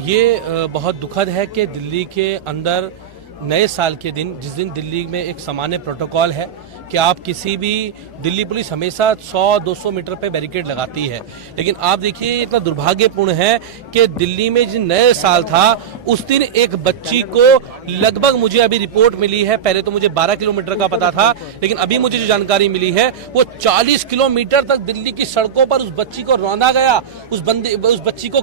ये बहुत दुखद है कि दिल्ली के अंदर नए साल के दिन, जिस दिन दिल्ली में एक सामान्य प्रोटोकॉल है कि आप किसी भी, दिल्ली पुलिस हमेशा 100-200 मीटर पे बैरिकेड लगाती है, लेकिन आप देखिए इतना दुर्भाग्यपूर्ण है कि दिल्ली में जिस नए साल था उस दिन एक बच्ची को लगभग, मुझे अभी रिपोर्ट मिली है, पहले तो मुझे 12 किलोमीटर का पता था, लेकिन अभी मुझे जो जानकारी मिली है वो 40 किलोमीटर तक दिल्ली की सड़कों पर उस बच्ची को रौंदा गया, उस बच्ची को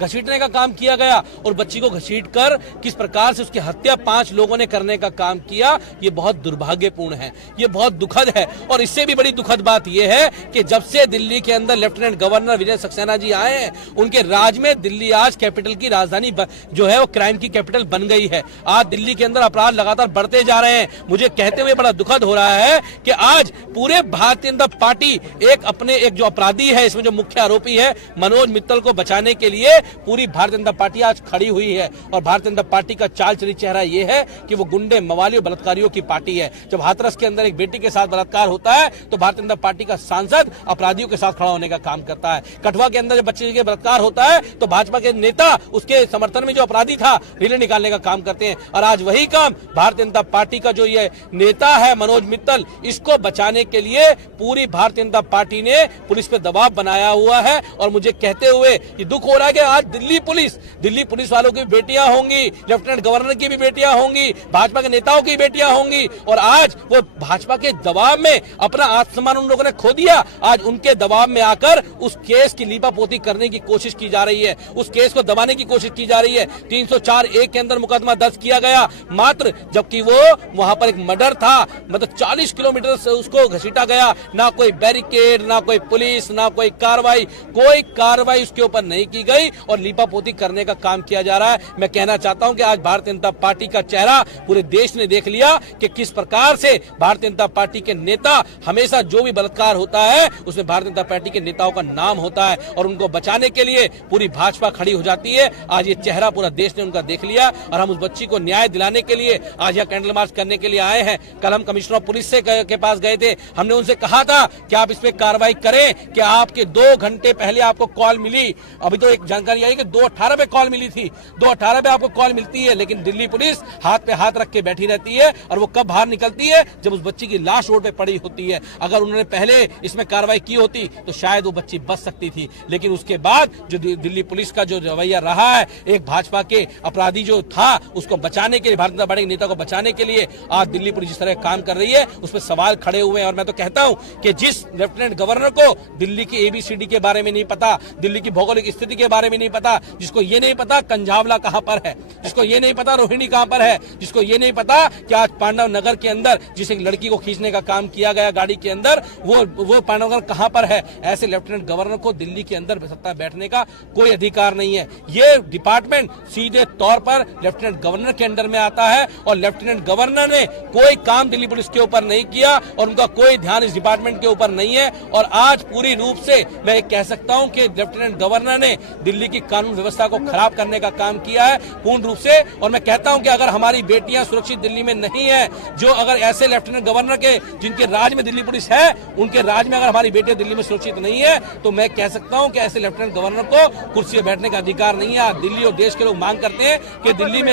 घसीटने का काम किया गया और बच्ची को घसीट कर किस प्रकार से उसकी हत्या 5 लोगों ने करने का काम किया। ये बहुत दुर्भाग्यपूर्ण है, ये बहुत दुखद है। और इससे भी बड़ी दुखद बात यह है कि जब से दिल्ली के अंदर लेफ्टिनेंट गवर्नर विजय सक्सेना जी आए हैं, उनके राज में दिल्ली आज कैपिटल की राजधानी जो है वो क्राइम की कैपिटल बन गई है। आज दिल्ली के अंदर अपराध लगातार बढ़ते जा रहे हैं। मुझे कहते हुए बड़ा दुखद हो रहा है कि आज पूरे भारतीय जनता पार्टी एक जो अपराधी है, इसमें जो मुख्य आरोपी है मनोज मित्तल को बचाने के लिए पूरी भारतीय जनता पार्टी आज खड़ी हुई है। और भारतीय जनता पार्टी का चाल चली चेहरा यह है कि वो गुंडे, मवाली और बलात्कारियों की पार्टी है। जब हाथरस के अंदर एक बेटी के साथ बलात्कार होता है तो भारतीय जनता पार्टी का सांसद अपराधियों के साथ खड़ा होने का काम करता है। कठुआ के अंदर जब बच्चे के बलात्कार होता है तो भाजपा के नेता उसके समर्थन में जो अपराधी था रैली निकालने का काम करते हैं। और आज वही काम भारतीय जनता पार्टी का जो ये नेता है मनोज मित्तल, इसको बचाने के लिए पूरी भारतीय जनता पार्टी ने पुलिस पे दबाव बनाया हुआ है। और मुझे कहते हुए ये दुख हो रहा है कि आज दिल्ली पुलिस वालों की बेटियां होंगी, लेफ्टिनेंट गवर्नर की भी बेटियां होंगी, भाजपा के नेताओं की बेटियां होंगी, और आज वो भाजपा के दबाव में अपना आत्मसम्मान उन लोगों ने खो दिया। आज उनके दबाव में आकर उस केस की लीपापोती करने की कोशिश की जा रही है, उस केस को दबाने की कोशिश की जा रही है। 304(a) के अंदर मुकदमा दर्ज किया गया मात्र, जबकि वो वहां पर एक मर्डर था, मतलब 40 किलोमीटर से उसको घसीटा गया। ना कोई बैरिकेड, ना कोई पुलिस, ना कोई कार्रवाई उसके ऊपर नहीं की गई और लीपापोती करने का काम किया जा रहा है। मैं कहना चाहता हूं कि आज भारतीय जनता पार्टी का चेहरा पूरे देश ने देख लिया कि किस प्रकार से भारतीय जनता पार्टी के नेता, हमेशा जो भी बलात्कार होता है उसमें भारतीय जनता पार्टी के नेताओं का नाम होता है और उनको बचाने के लिए पूरी भाजपा खड़ी हो जाती है। आज ये चेहरा पूरा देश ने उनका देख लिया और हम उस बच्ची को न्याय दिलाने के लिए आज यह कैंडल मार्च करने के लिए आए हैं। कल हम कमिश्नर ऑफ पुलिस के पास गए थे, हमने उनसे कहा था कि आप इस पे कार्रवाई करें कि आपके 2 घंटे पहले आपको कॉल मिली। अभी तो एक जानकारी आई कि 2:18 पे कॉल मिली थी, 2:18 पे आपको कॉल मिलती है, लेकिन दिल्ली पुलिस हाथ पे हाथ रख के बैठी रहती है और वो कब बाहर निकलती है, जब उस बच्ची की लाश रोड पे पड़ी होती है। अगर उन्होंने पहले इसमें कार्रवाई की होती तो शायद वो बच्ची बच सकती थी, लेकिन उसके बाद जो दिल्ली पुलिस का जो रवैया रहा है, एक भाजपा के अपराधी जो था उसको बचाने के लिए, भारतीय जनता पार्टी के नेता को बचाने के लिए आज दिल्ली पुलिस जिस तरह काम कर रही है उस पर सवाल खड़े हुए हैं। और मैं तो कहता हूं कि जिस लेफ्टिनेंट गवर्नर को दिल्ली की ABCD के बारे में नहीं पता, दिल्ली की भौगोलिक स्थिति के बारे में नहीं पता, जिसको ये नहीं पता कंझावला कहां पर है, जिसको ये नहीं पता रोहिणी कहां पर है, जिसको ये नहीं पता कि आज पांडव नगर के अंदर जिस एक लड़की को खींचने का काम किया गया गाड़ी के अंदर, वो पांडव नगर कहां पर है, ऐसे लेफ्टिनेंट गवर्नर को दिल्ली के अंदर सत्ता बैठने का कोई अधिकार नहीं है। ये डिपार्टमेंट सीधे तौर पर लेफ्टिनेंट गवर्नर के अंडर में आता है और लेफ्टिनेंट गवर्नर ने कोई काम दिल्ली पुलिस के ऊपर नहीं किया और उनका कोई ध्यान इस डिपार्टमेंट के ऊपर नहीं है। और आज पूरी रूप से मैं कह सकता हूं कि लेफ्टिनेंट गवर्नर ने दिल्ली की कानून व्यवस्था को खराब करने का काम किया है पूर्ण रूप से। और मैं कहता हूं कि अगर हमारी बेटियां सुरक्षित दिल्ली में नहीं है, जो अगर ऐसे लेफ्टिनेंट गवर्नर के जिनके राज में दिल्ली पुलिस है, उनके राज में अगर हमारी बेटियां दिल्ली में सुरक्षित नहीं है, तो मैं कह सकता हूं कि ऐसे लेफ्टिनेंट गवर्नर को कुर्सी पर बैठने का अधिकार नहीं है। दिल्ली और देश के लोग मांग करते हैं कि दिल्ली में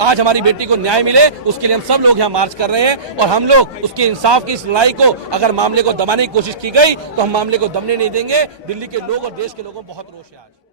आज हमारी बेटी को न्याय मिले, उसके लिए हम सब लोग यहाँ मार्च कर रहे हैं। और हम लोग उसके इंसाफ की इस लड़ाई को, अगर मामले को दबाने की कोशिश की गई तो हम मामले को दबने नहीं देंगे। दिल्ली के लोग और देश के लोगों को बहुत रोष है आज।